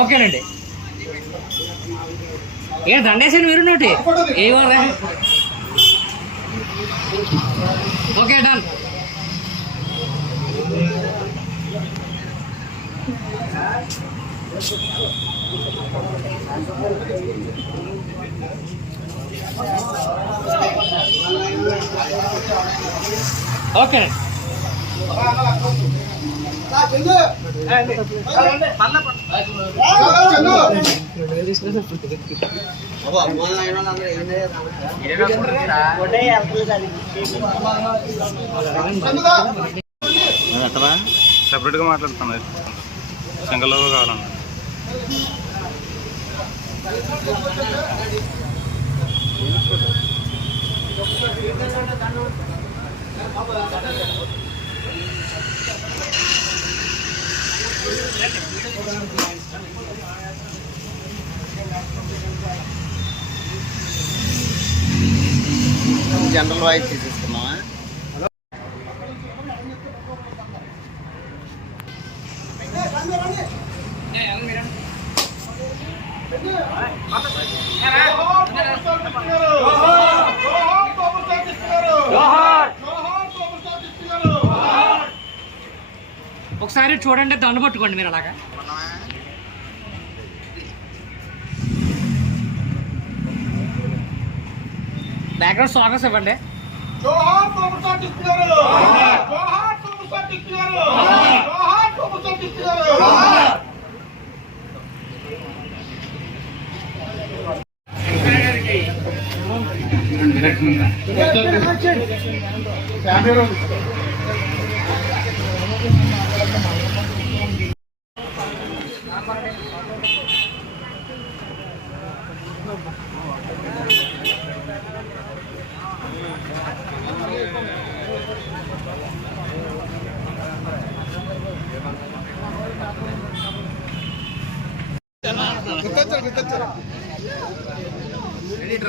ఓకేనండి. ఏ దండేసండి మీరు నోటి ఏ ఓకే డన్. ఓకే సెపరేట్గా మాట్లాడుతున్నా సింగల్లో కావాలన్నా జనరల్ వాయిస్ తీసేసుకున్నావా? ఒకసారి చూడండి, దండ పట్టుకోండి మీరు అలాగా. బ్యాక్గ్రౌండ్ సాంగ్స్ ఇవ్వండి.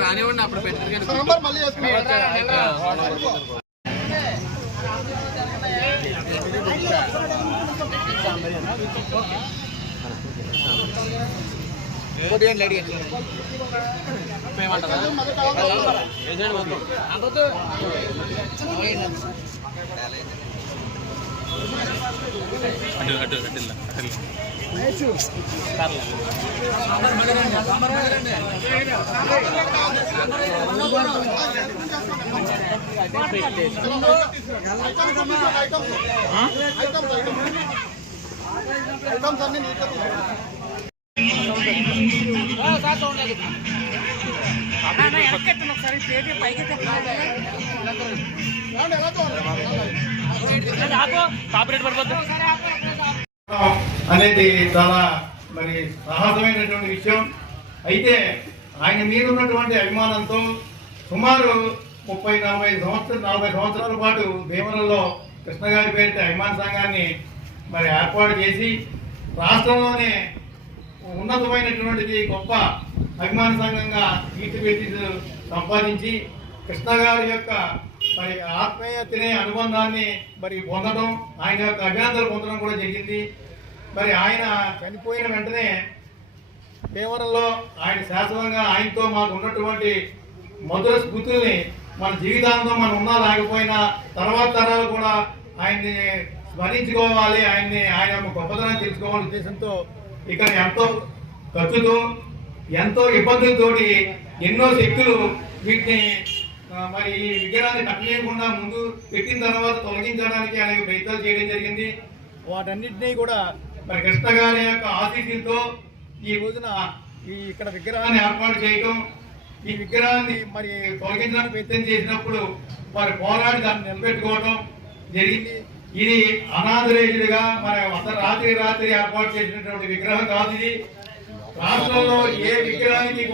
రానివ్వండి, అప్పుడు పెట్టారు మళ్ళీ అనేది చాలా మరి సాహసమైనటువంటి విషయం. అయితే ఆయన మీద ఉన్నటువంటి అభిమానంతో సుమారు 30-40 సంవత్సరాల పాటు భీమవరంలో కృష్ణగారి పేరిట అభిమాన సంఘాన్ని మరి ఏర్పాటు చేసి రాష్ట్రంలోనే ఉన్నతమైనటువంటిది గొప్ప అభిమాన సంఘంగా కీర్తి సంపాదించి కృష్ణగారి యొక్క మరి ఆత్మీయతనే అనుబంధాన్ని మరి పొందడం, ఆయన యొక్క అభినందనలు పొందడం కూడా జరిగింది. మరి ఆయన చనిపోయిన వెంటనే భీమవరంలో ఆయన శాశ్వతంగా ఆయనతో మాకు ఉన్నటువంటి మధుర స్మృతుల్ని మన జీవితాంతం మనం ఉన్నా లేకపోయినా తర్వాత తరాలు కూడా ఆయన్ని స్మరించుకోవాలి, ఆయన యొక్క గొప్పతనాన్ని తెలుసుకోవాలనే ఉద్దేశంతో ఇక్కడ ఎంతో ఖర్చుతో ఎంతో ఇబ్బందులతోటి ఎన్నో శక్తులు వీటిని మరి ఈ విగ్రహాన్ని కట్టలేకుండా ముందు పెట్టిన తర్వాత తొలగించడానికి అనేక ప్రయత్నాలు చేయడం జరిగింది. వాటన్నిటినీ కూడా మరి కృష్ణ గారి యొక్క ఆశీస్సులతో ఈ రోజున ఇక్కడ విగ్రహాన్ని ఏర్పాటు చేయడం, ఈ విగ్రహాన్ని మరి తొలగించడానికి ప్రయత్నం చేసినప్పుడు మరి పోరాడి దాన్ని నిలబెట్టుకోవడం జరిగింది. ఇది అనాథరేజుడిగా మరి రాత్రి ఏర్పాటు చేసినటువంటి విగ్రహం కాదు. ఇది రాష్ట్రంలో ఏ విగ్రహానికి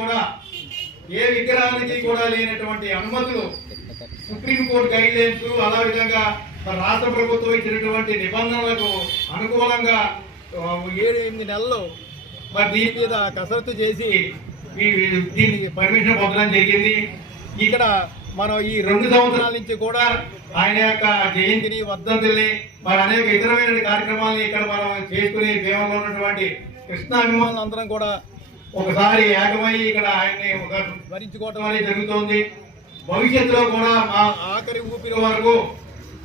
కూడా లేనటువంటి అనుమతులు, సుప్రీంకోర్టు గైడ్ లైన్స్, అలా విధంగా రాష్ట్ర ప్రభుత్వం ఇచ్చినటువంటి నిబంధనలకు అనుకూలంగా 7-8 నెలలు మరి దీని మీద కసరత్తు చేసి దీనికి పర్మిషన్ పొందడం జరిగింది. ఇక్కడ మనం ఈ 2 సంవత్సరాల నుంచి కూడా ఆయన యొక్క జయంతిని, వర్ధంతిని మరి అనేక ఇతరమైన కార్యక్రమాలను ఇక్కడ మనం చేసుకుని భీమవరంలో ఉన్నటువంటి కృష్ణ అభిమానులందరం కూడా ఒకసారి ఏకమై ఇక్కడ ఆయన్ని ఒక స్మరించుకోవటం అనేది జరుగుతోంది. భవిష్యత్తులో కూడా మా ఆఖరి ఊపిరి వరకు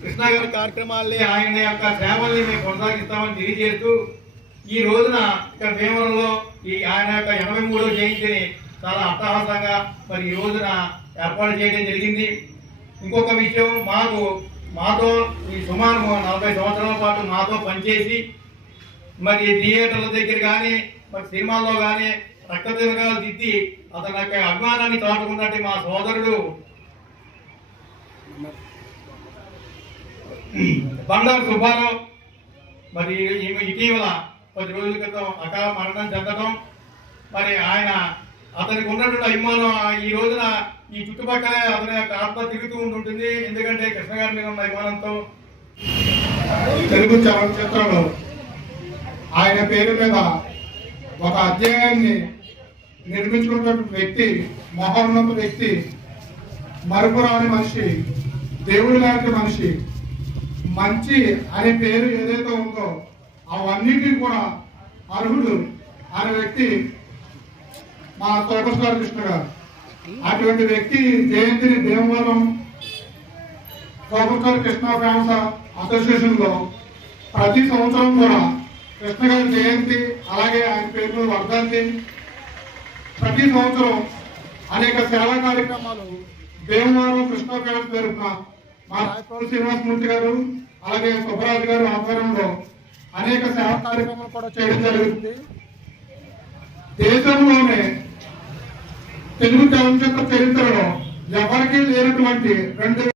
కృష్ణ గారి కార్యక్రమాల్ని ఆయన యొక్క సేవల్ని మేము కొనసాగిస్తామని తెలియజేస్తూ ఈ రోజున ఇక్కడ భీమవరంలో ఈ ఆయన యొక్క 83వ జయంతిని చాలా అట్టహాసంగా మరి ఈ రోజున ఏర్పాటు చేయడం జరిగింది. ఇంకొక విషయం, మాతో ఈ సుమారు 40 సంవత్సరాల పాటు మాతో పనిచేసి మరి థియేటర్ల దగ్గర కానీ మరి సినిమాల్లో కానీ రక్త తిరగాలు దిద్ది అతని యొక్క అభిమానాన్ని చాటుకున్నట్టు మా సోదరుడు బండారు సుబ్బారావు మరి ఇటీవల 10 రోజుల క్రితం అకాల మరణం చెందడం, మరి అతనికి ఉన్నటువంటి అభిమానం ఈ రోజున ఈ చుట్టుపక్కలే అతని యొక్క ఆత్మ తిరుగుతూ ఉంటుంది. ఎందుకంటే కృష్ణ గారి మీద ఉన్న అభిమానంతో తెలుగు చలనచిత్రంలో ఆయన పేరు మీద ఒక అధ్యాయాన్ని నిర్మించుకున్నటువంటి వ్యక్తి, మహోన్నత వ్యక్తి, మరుపురాని మనిషి, దేవుడి లాంటి మనిషి, మంచి అనే పేరు ఏదైతే ఉందో అవన్నిటికీ కూడా అర్హుడు అనే వ్యక్తి మా సూపర్ స్టార్ కృష్ణ గారు. అటువంటి వ్యక్తి జయంతిని Bhimavaram super star Krishna fans association లో ప్రతి సంవత్సరం కూడా కృష్ణ గారి జయంతి అలాగే ఆయన పేరు వర్ధంతి ప్రతి సంవత్సరం అనేక సేవా కార్యక్రమాలు భీమవరం కృష్ణ ఫ్యాన్స్ తరఫున మా రాయపూడి శ్రీనివాసమూర్తి గారు అలాగే సుబ్బరాజు గారు ఆధ్వర్యంలో అనేక సేవా కార్యక్రమాలు కూడా చేయడం జరుగుతుంది. దేశంలోనే తెలుగు చలనచిత్ర చరిత్రలో ఎవరికీ లేనటువంటి 2